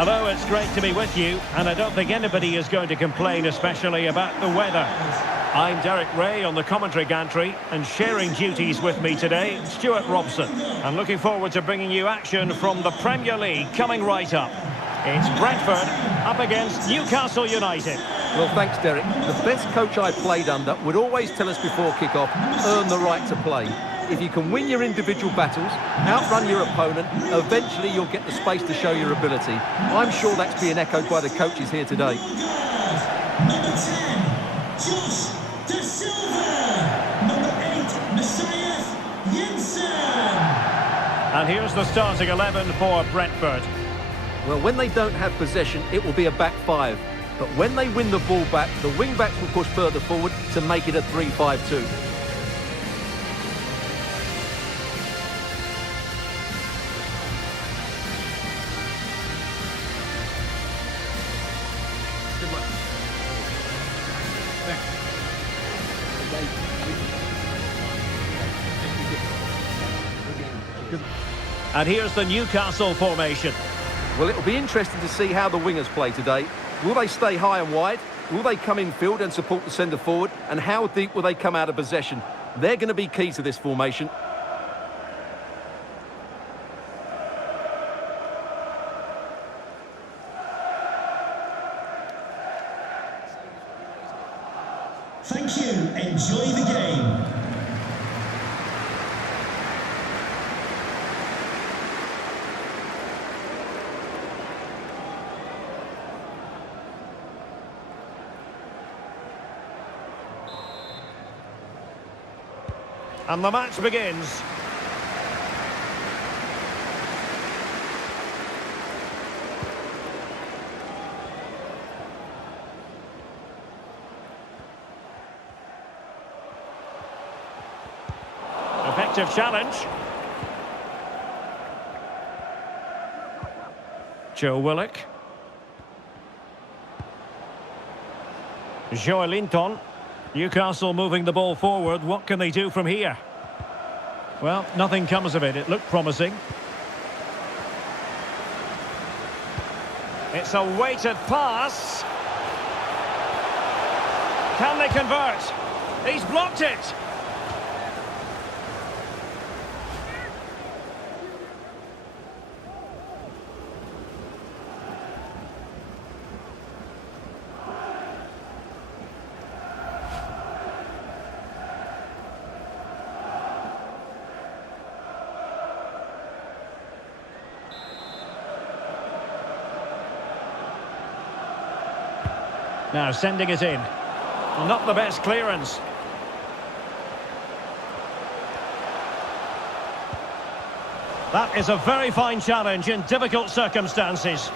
Hello, it's great to be with you, and I don't think anybody is going to complain, especially about the weather. I'm Derek Ray on the commentary gantry, and sharing duties with me today, Stuart Robson. I'm looking forward to bringing you action from the Premier League coming right up. It's Brentford up against Newcastle United. Well, thanks, Derek. The best coach I played under would always tell us before kick-off, earn the right to play. If you can win your individual battles, outrun your opponent, eventually you'll get the space to show your ability. I'm sure that's being echoed by the coaches here today. Number 10, Josh Da Silva. Number 8, Messiah Jensen. And here's the starting 11 for Brentford. Well, when they don't have possession, it will be a back five. But when they win the ball back, the wing-backs will push further forward to make it a 3-5-2. And here's the Newcastle formation. Well, it'll be interesting to see how the wingers play today. Will they stay high and wide? Will they come in field and support the centre forward? And how deep will they come out of possession? They're going to be key to this formation. Thank you. Enjoy the game. And the match begins. Effective challenge. Joe Willock. Joe Linton. Newcastle moving the ball forward. What can they do from here? Well, nothing comes of it. It looked promising. It's a weighted pass. Can they convert? He's blocked it. Now sending it in. Not the best clearance. That is a very fine challenge in difficult circumstances.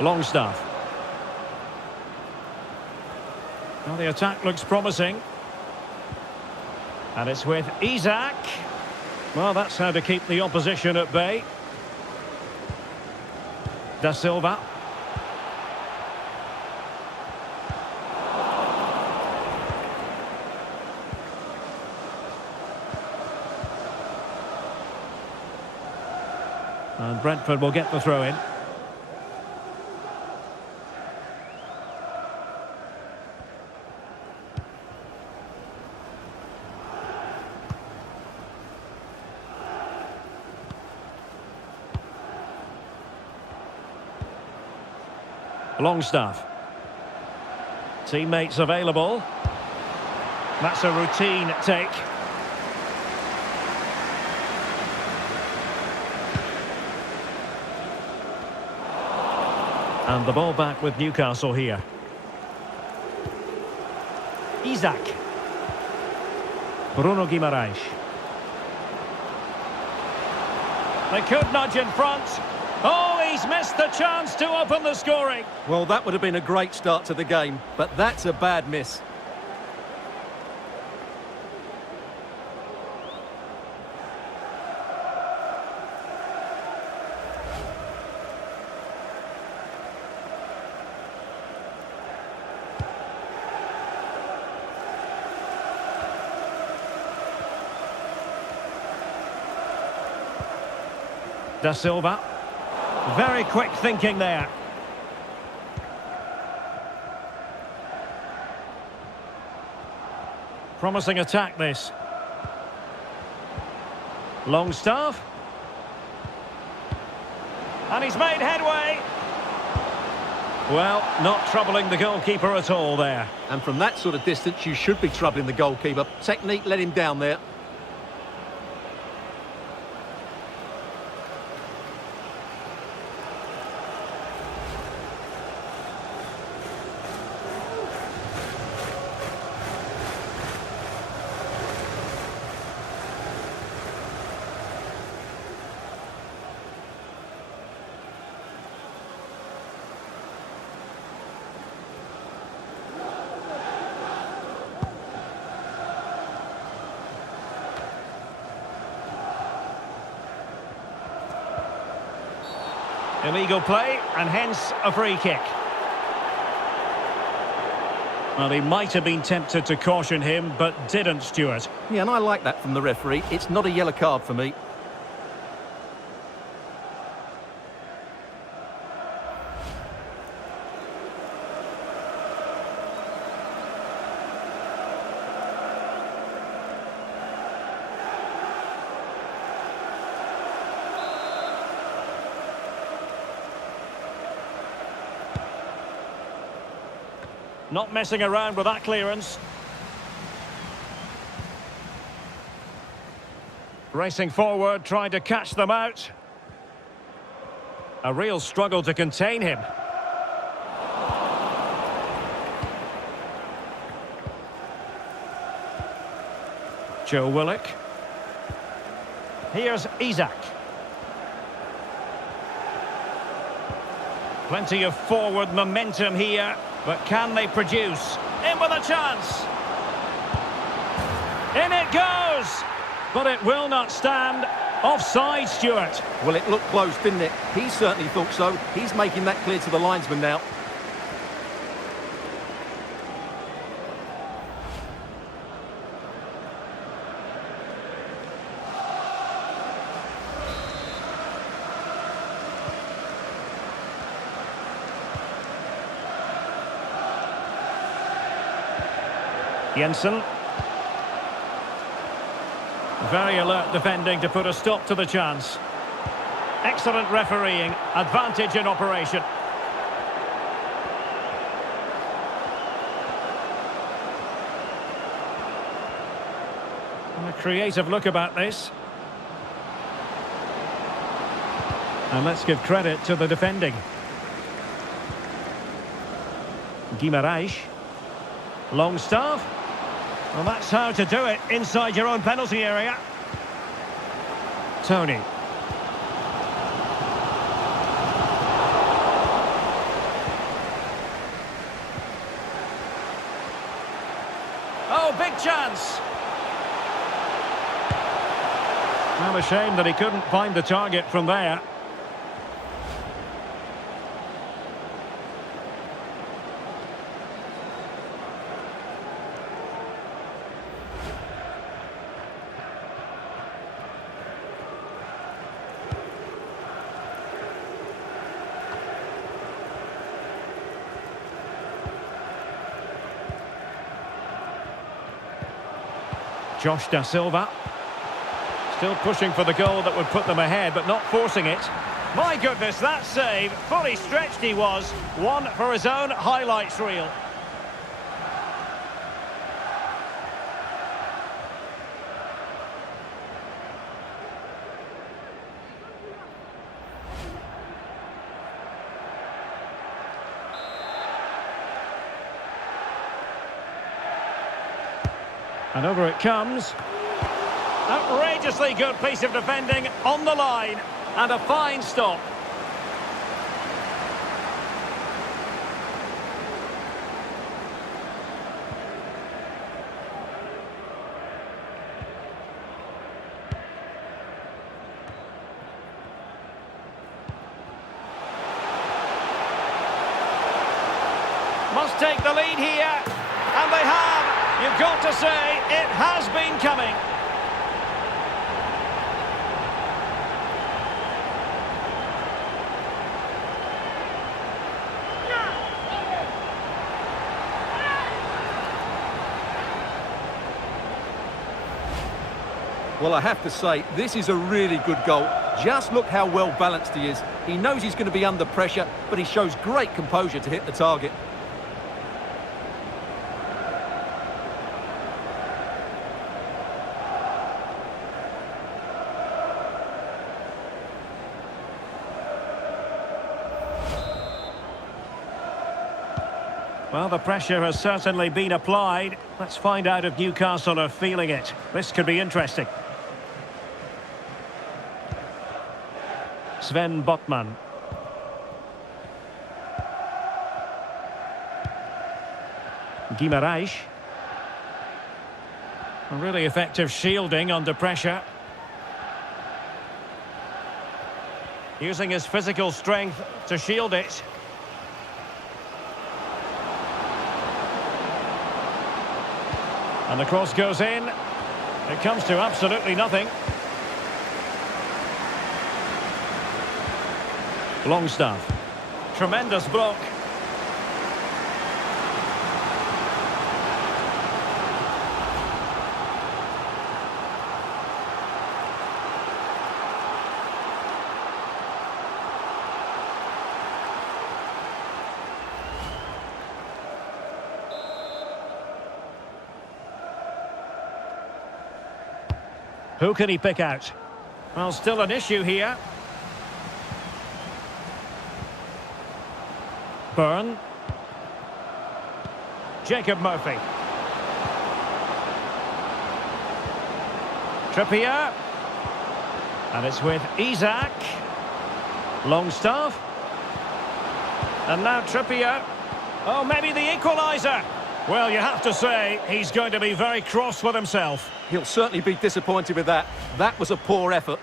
Longstaff. Well, the attack looks promising. And it's with Isak. Well, that's how to keep the opposition at bay. Da Silva. And Brentford will get the throw in. Longstaff. Teammates available. That's a routine take. And the ball back with Newcastle here. Isak. Bruno Guimaraes. They could nudge in front. Oh, he's missed the chance to open the scoring. Well, that would have been a great start to the game, but that's a bad miss. Da Silva. Very quick thinking there. Promising attack, this. Longstaff. And he's made headway. Well, not troubling the goalkeeper at all there. And from that sort of distance, you should be troubling the goalkeeper. Technique let him down there. Illegal play, and hence a free kick. Well, he might have been tempted to caution him, but didn't, Stuart. Yeah, and I like that from the referee. It's not a yellow card for me. Not messing around with that clearance. Racing forward, trying to catch them out. A real struggle to contain him. Joe Willock. Here's Isak. Plenty of forward momentum here. But can they produce? In with a chance. In it goes. But it will not stand. Offside, Stuart. Well, it looked close, didn't it? He certainly thought so. He's making that clear to the linesman now. Jensen. Very alert defending to put a stop to the chance. Excellent refereeing. Advantage in operation. And a creative look about this. And let's give credit to the defending. Guimaraes. Longstaff. Well, that's how to do it inside your own penalty area. Tony. Oh, big chance. Well, a shame that he couldn't find the target from there. Josh Da Silva. Still pushing for the goal that would put them ahead, but not forcing it. My goodness, that save. Fully stretched he was. One for his own highlights reel. And over it comes. Outrageously good piece of defending on the line. And a fine stop. Must take the lead here. And they have. You've got to say, it has been coming. Well, I have to say, this is a really good goal. Just look how well balanced he is. He knows he's going to be under pressure, but he shows great composure to hit the target. Well, the pressure has certainly been applied. Let's find out if Newcastle are feeling it. This could be interesting. Sven Botman. Guimaraes. Really effective shielding under pressure. Using his physical strength to shield it. And the cross goes in. It comes to absolutely nothing. Longstaff. Tremendous block. Who can he pick out? Well, still an issue here. Byrne. Jacob Murphy. Trippier. And it's with Isak. Longstaff. And now Trippier. Oh, maybe the equaliser. Well, you have to say, he's going to be very cross with himself. He'll certainly be disappointed with that. That was a poor effort.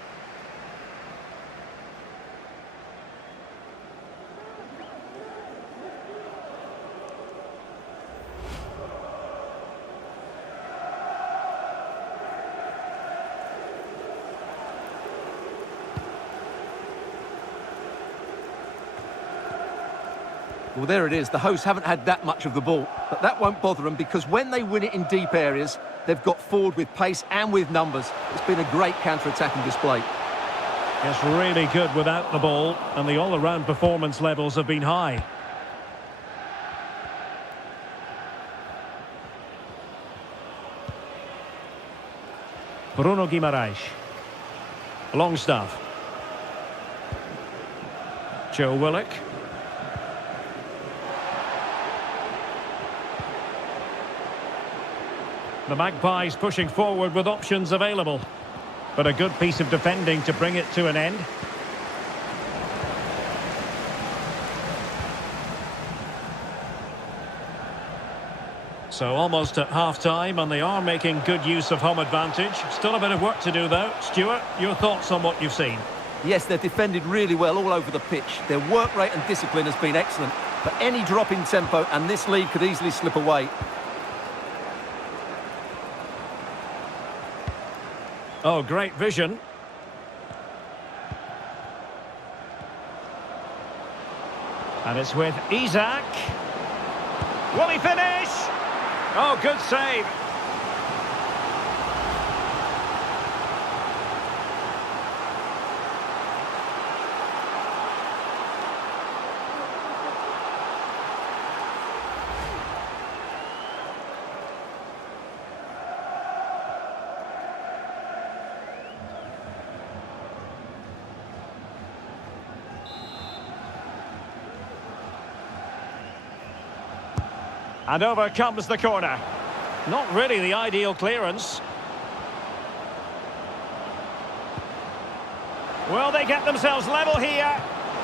Well, there it is. The hosts haven't had that much of the ball, but that won't bother them because when they win it in deep areas, they've got forward with pace and with numbers. It's been a great counter-attacking display. It's really good without the ball, and the all-around performance levels have been high. Bruno Guimaraes. Longstaff. Joe Willock. The Magpies pushing forward with options available. But a good piece of defending to bring it to an end. So almost at half-time, and they are making good use of home advantage. Still a bit of work to do, though. Stuart, your thoughts on what you've seen? Yes, they've defended really well all over the pitch. Their work rate and discipline has been excellent. But any drop in tempo, and this lead could easily slip away. Oh, great vision. And it's with Isak. Will he finish? Oh, good save. And over comes the corner. Not really the ideal clearance. Will they get themselves level here?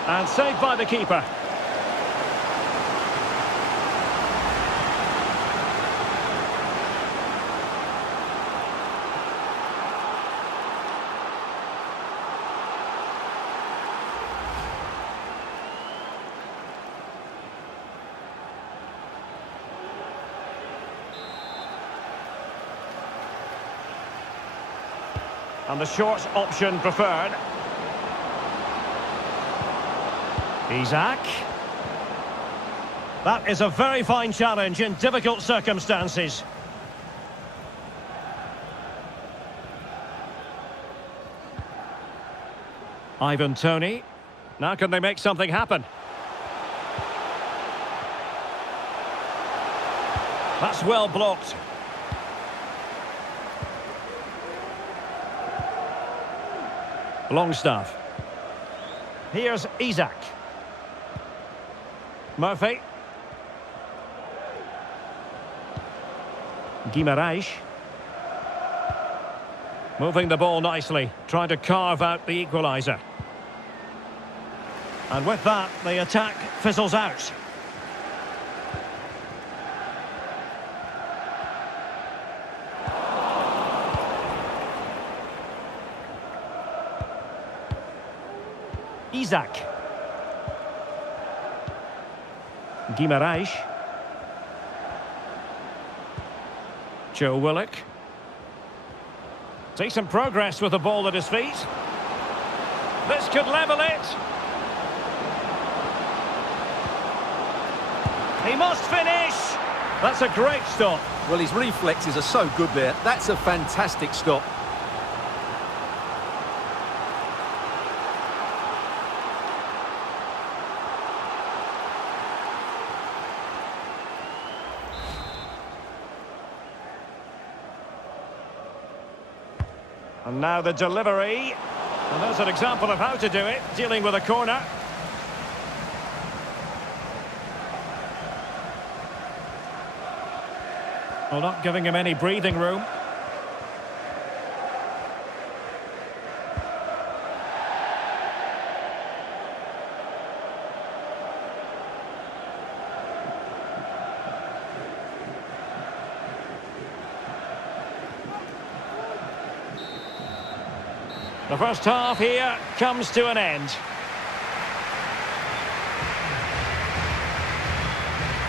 And saved by the keeper. And the short option preferred. Isak. That is a very fine challenge in difficult circumstances. Ivan Toney. Now can they make something happen? That's well blocked. Longstaff. Here's Isak. Murphy. Guimaraes. Moving the ball nicely, trying to carve out the equaliser. And with that, the attack fizzles out. Isak. Guimaraes. Joe Willock. Decent progress with the ball at his feet. This could level it. He must finish. That's a great stop. Well, his reflexes are so good there. That's a fantastic stop. And now the delivery. And there's an example of how to do it, dealing with a corner. Well, not giving him any breathing room. The first half here comes to an end.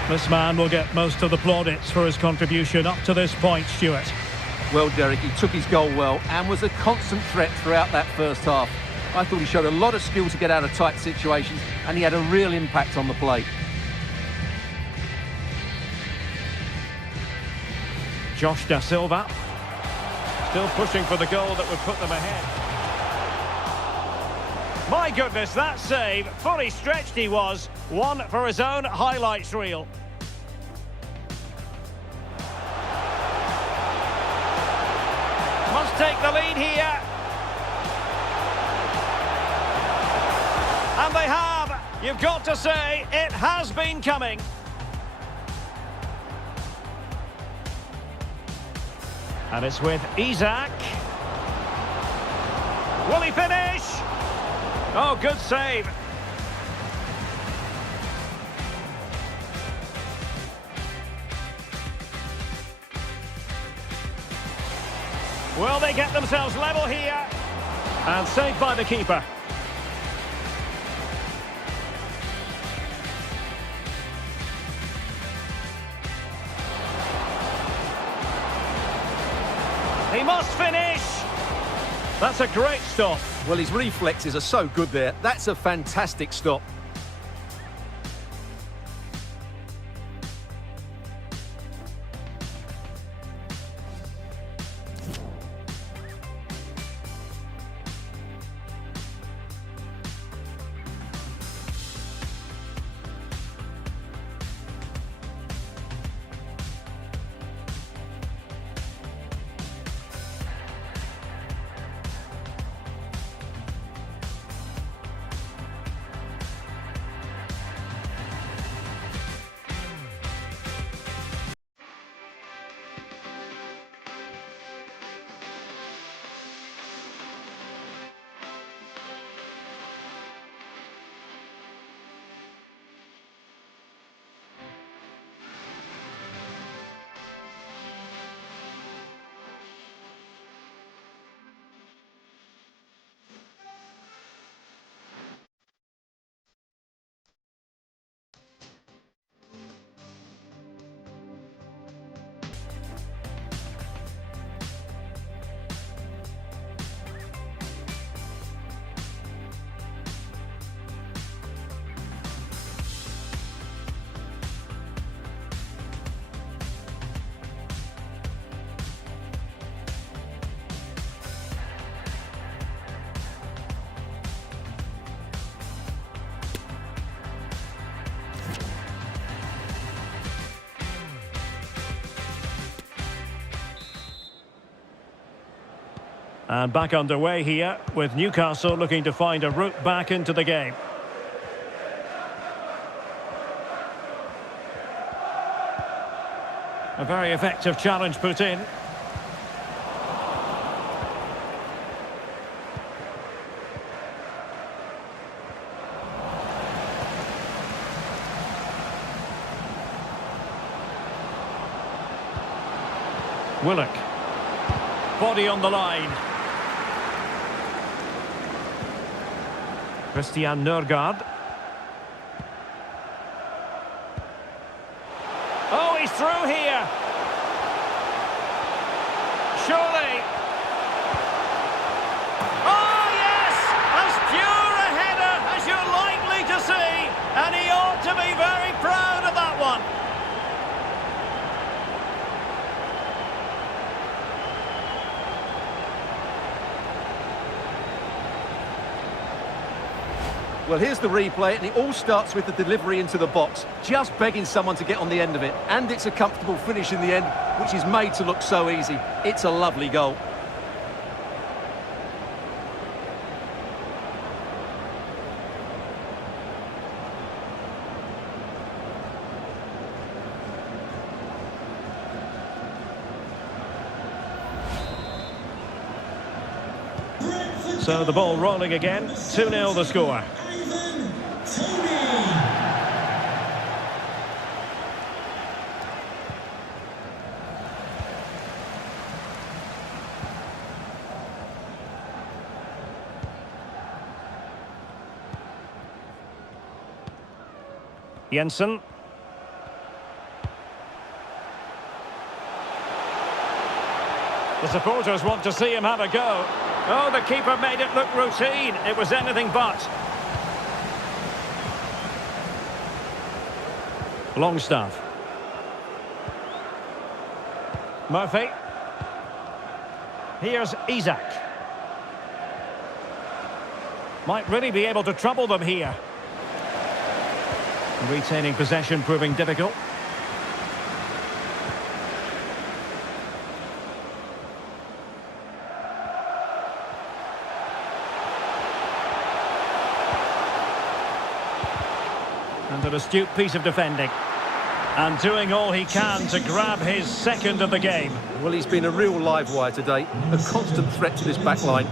This man will get most of the plaudits for his contribution up to this point, Stuart. Well, Derek, he took his goal well and was a constant threat throughout that first half. I thought he showed a lot of skill to get out of tight situations, and he had a real impact on the play. Josh Da Silva. Still pushing for the goal that would put them ahead. My goodness, that save, fully stretched he was, one for his own highlights reel. Must take the lead here. And they have. You've got to say, it has been coming. And it's with Isak. Will he finish? Oh, good save. Will they get themselves level here? And saved by the keeper. He must finish. That's a great stop. Well, his reflexes are so good there. That's a fantastic stop. And back underway here with Newcastle looking to find a route back into the game. A very effective challenge put in. Willock. Body on the line. Christian Nørgaard. Oh, he's through here. Surely. Oh, yes! As pure a header as you're likely to see. And he ought to be very proud of that one. Well, here's the replay, and it all starts with the delivery into the box. Just begging someone to get on the end of it. And it's a comfortable finish in the end, which is made to look so easy. It's a lovely goal. So the ball rolling again. 2-0 the score. Jensen. The supporters want to see him have a go. Oh, the keeper made it look routine. It was anything but. Longstaff. Murphy. Here's Isak. Might really be able to trouble them here. Retaining possession proving difficult. And an astute piece of defending. And doing all he can to grab his second of the game. Well, he's been a real live wire today. A constant threat to this back line.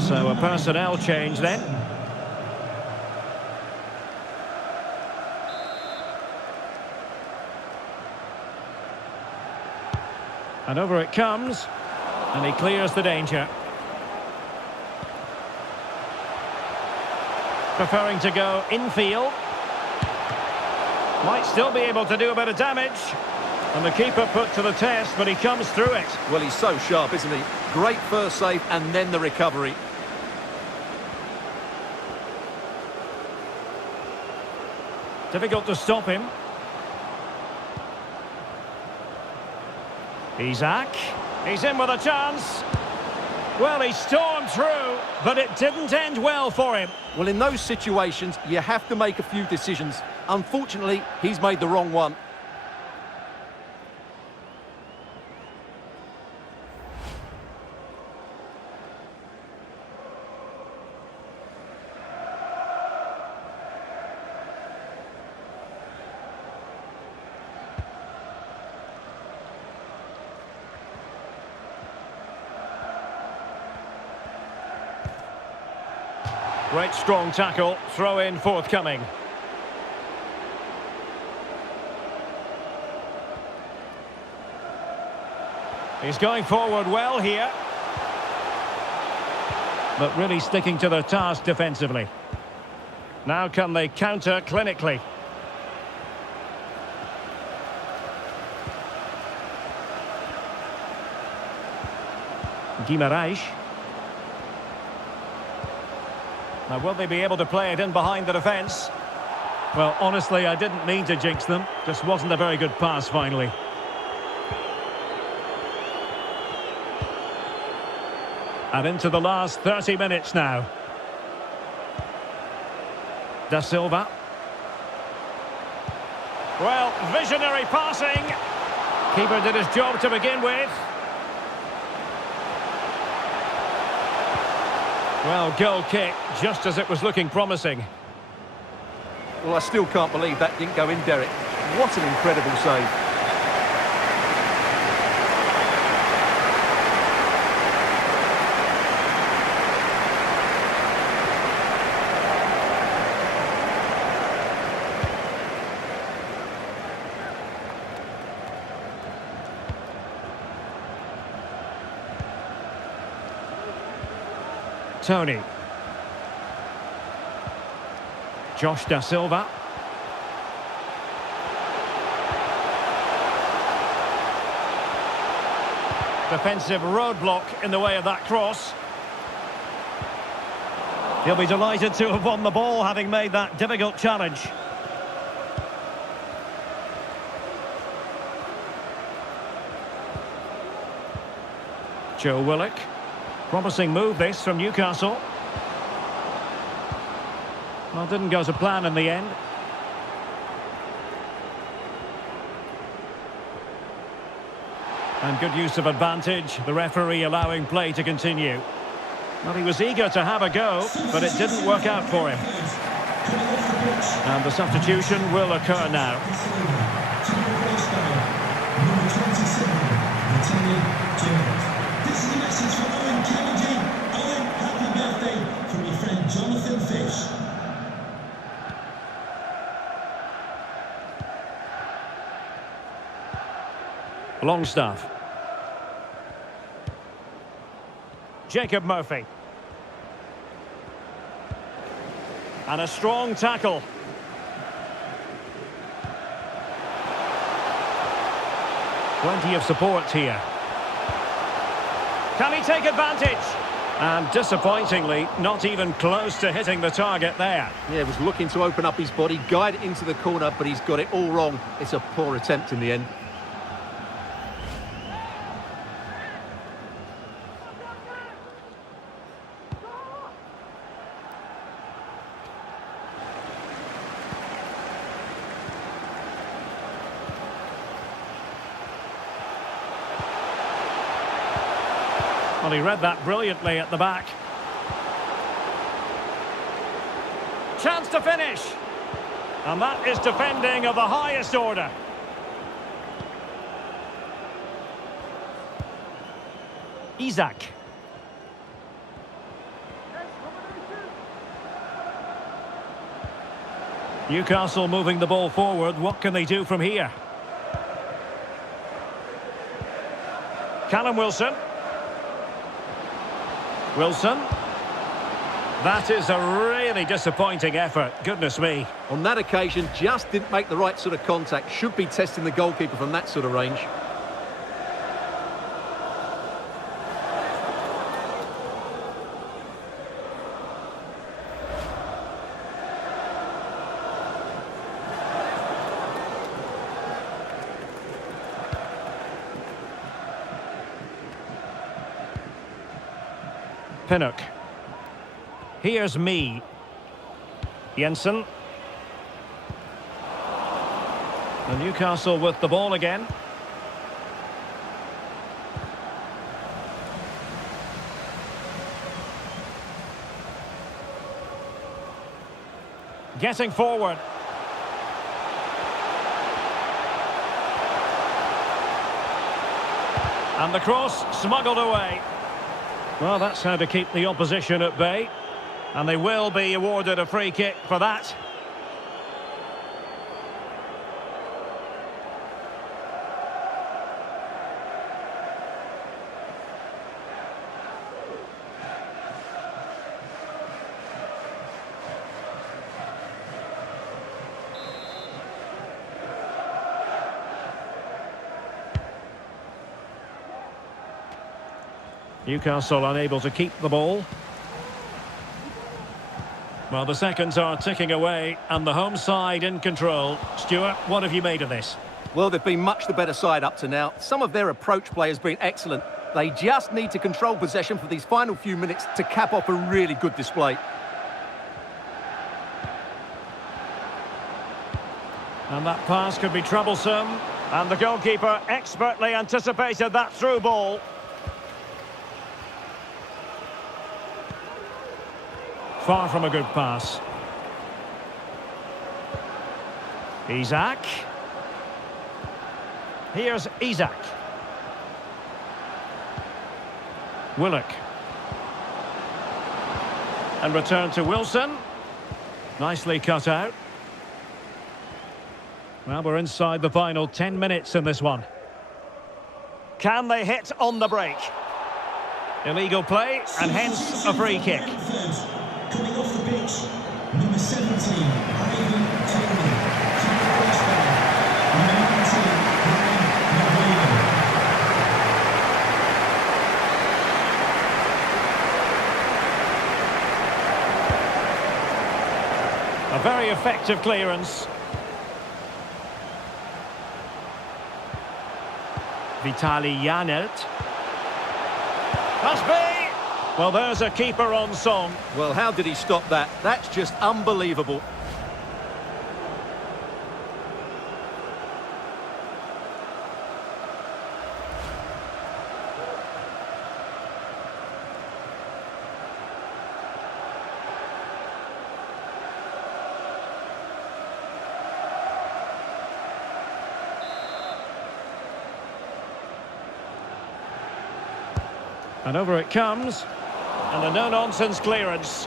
So a personnel change then. And over it comes. And he clears the danger. Preferring to go infield. Might still be able to do a bit of damage. And the keeper put to the test, but he comes through it. Well, he's so sharp, isn't he? Great first save and then the recovery. Difficult to stop him. Isak. He's in with a chance. Well, he stormed through, but it didn't end well for him. Well, in those situations, you have to make a few decisions. Unfortunately, he's made the wrong one. Great strong tackle, throw in forthcoming. He's going forward well here. But really sticking to their task defensively. Now can they counter clinically? Guimaraes. Now, will they be able to play it in behind the defence? Well, honestly, I didn't mean to jinx them. Just wasn't a very good pass, finally. And into the last 30 minutes now. Da Silva. Well, visionary passing. Keeper did his job to begin with. Well, goal kick, just as it was looking promising. Well, I still can't believe that didn't go in, Derek. What an incredible save. Tony. Josh Da Silva. Defensive roadblock in the way of that cross. He'll be delighted to have won the ball, having made that difficult challenge. Joe Willock. Promising move this from Newcastle. Well, didn't go to plan in the end. And good use of advantage, the referee allowing play to continue. Well, he was eager to have a go, but it didn't work out for him. And the substitution will occur now. This is a message for Owen Kennedy. Owen, happy birthday from your friend Jonathan Fish. Longstaff. Jacob Murphy. And a strong tackle. Plenty of support here. Can he take advantage? And disappointingly, not even close to hitting the target there. Yeah, he was looking to open up his body, guide it into the corner, but he's got it all wrong. It's a poor attempt in the end. Well, he read that brilliantly at the back. Chance to finish. And that is defending of the highest order. Isak. Newcastle moving the ball forward. What can they do from here? Callum Wilson. Wilson. That is a really disappointing effort. Goodness me. On that occasion, just didn't make the right sort of contact. Should be testing the goalkeeper from that sort of range. Pinnock. Here's me. Jensen. And Newcastle with the ball again. Getting forward. And the cross smuggled away. Well, that's how to keep the opposition at bay. And they will be awarded a free kick for that. Newcastle unable to keep the ball. Well, the seconds are ticking away and the home side in control. Stuart, what have you made of this? Well, they've been much the better side up to now. Some of their approach play has been excellent. They just need to control possession for these final few minutes to cap off a really good display. And that pass could be troublesome. And the goalkeeper expertly anticipated that through ball. Far from a good pass. Isak. Here's Isak. Willock. And return to Wilson. Nicely cut out. Well, we're inside the final 10 minutes in this one. Can they hit on the break? Illegal play, and hence a free kick. Coming off the pitch, number 17, Ivan Taylor. A very effective clearance. Vitaly Janelt. Must be! Well, there's a keeper on song. Well, how did he stop that? That's just unbelievable. And over it comes. And a no-nonsense clearance.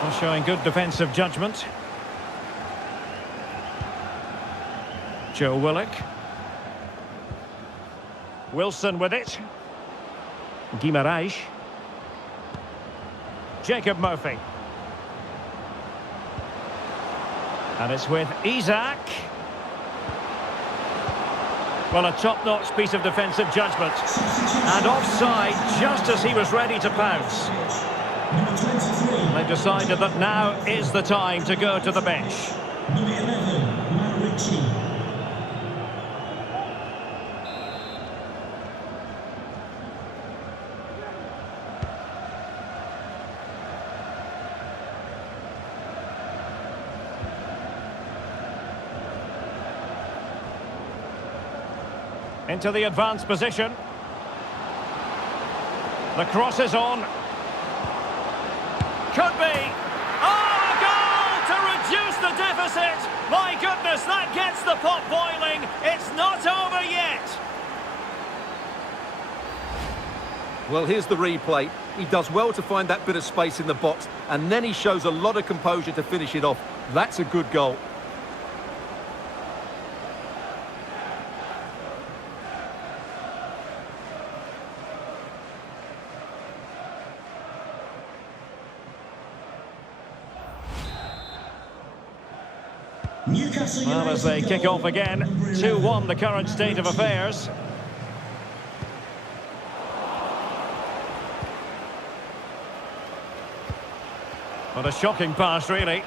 Well, showing good defensive judgment. Joe Willock. Wilson with it. Guimaraes. Jacob Murphy. And it's with Isak. Well, a top-notch piece of defensive judgment. And offside just as he was ready to pounce. They've decided that now is the time to go to the bench. Number 11, Maurici. Into the advanced position. The cross is on. Could be. Oh, a goal to reduce the deficit. My goodness, that gets the pot boiling. It's not over yet. Well, here's the replay. He does well to find that bit of space in the box, and then he shows a lot of composure to finish it off. That's a good goal. Newcastle Well, as they kick off again, 2-1 the current state of affairs. What a shocking pass, really.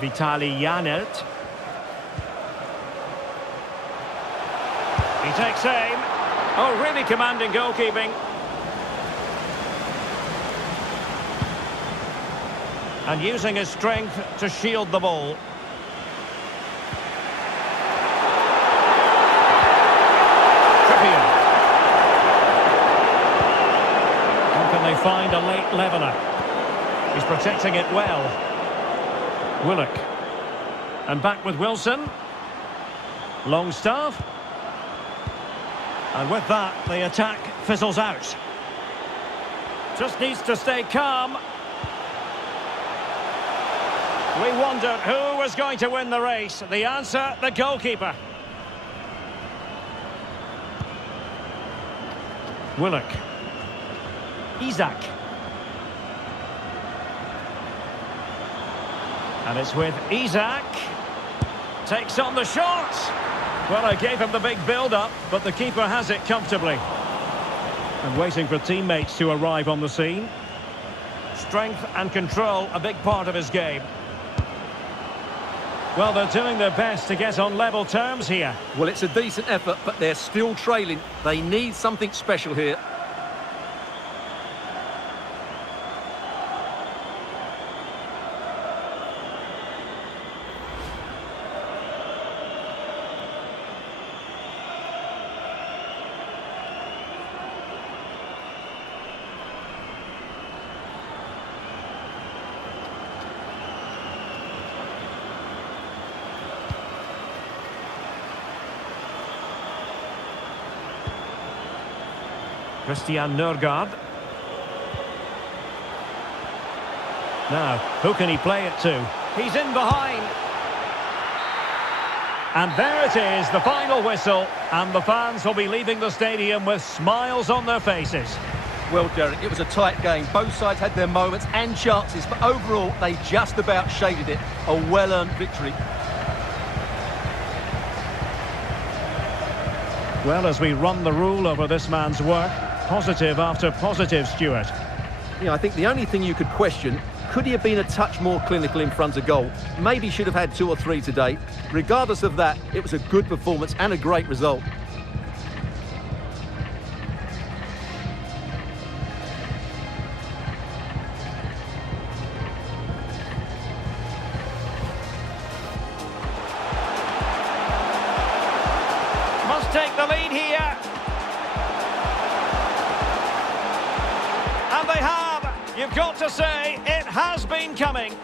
Vitaly Janelt. He takes aim. Oh, really commanding goalkeeping. And using his strength to shield the ball. Trippier. How can they find a late leveller? He's protecting it well. Willock. And back with Wilson. Longstaff. And with that, the attack fizzles out. Just needs to stay calm. We wondered who was going to win the race. The answer, the goalkeeper. Willock. Isak. And it's with Isak. Takes on the shot. Well, I gave him the big build-up, but the keeper has it comfortably. And waiting for teammates to arrive on the scene. Strength and control, a big part of his game. Well, they're doing their best to get on level terms here. Well, it's a decent effort, but they're still trailing. They need something special here. Christian Nørgaard. Now, who can he play it to? He's in behind. And there it is, the final whistle. And the fans will be leaving the stadium with smiles on their faces. Well, Derek, it was a tight game. Both sides had their moments and chances, but overall, they just about shaded it. A well-earned victory. Well, as we run the rule over this man's work, positive after positive, Stuart. Yeah, I think the only thing you could question, could he have been a touch more clinical in front of goal? Maybe should have had 2 or 3 today. Regardless of that, it was a good performance and a great result. Must take the lead here. And they have. You've got to say, it has been coming.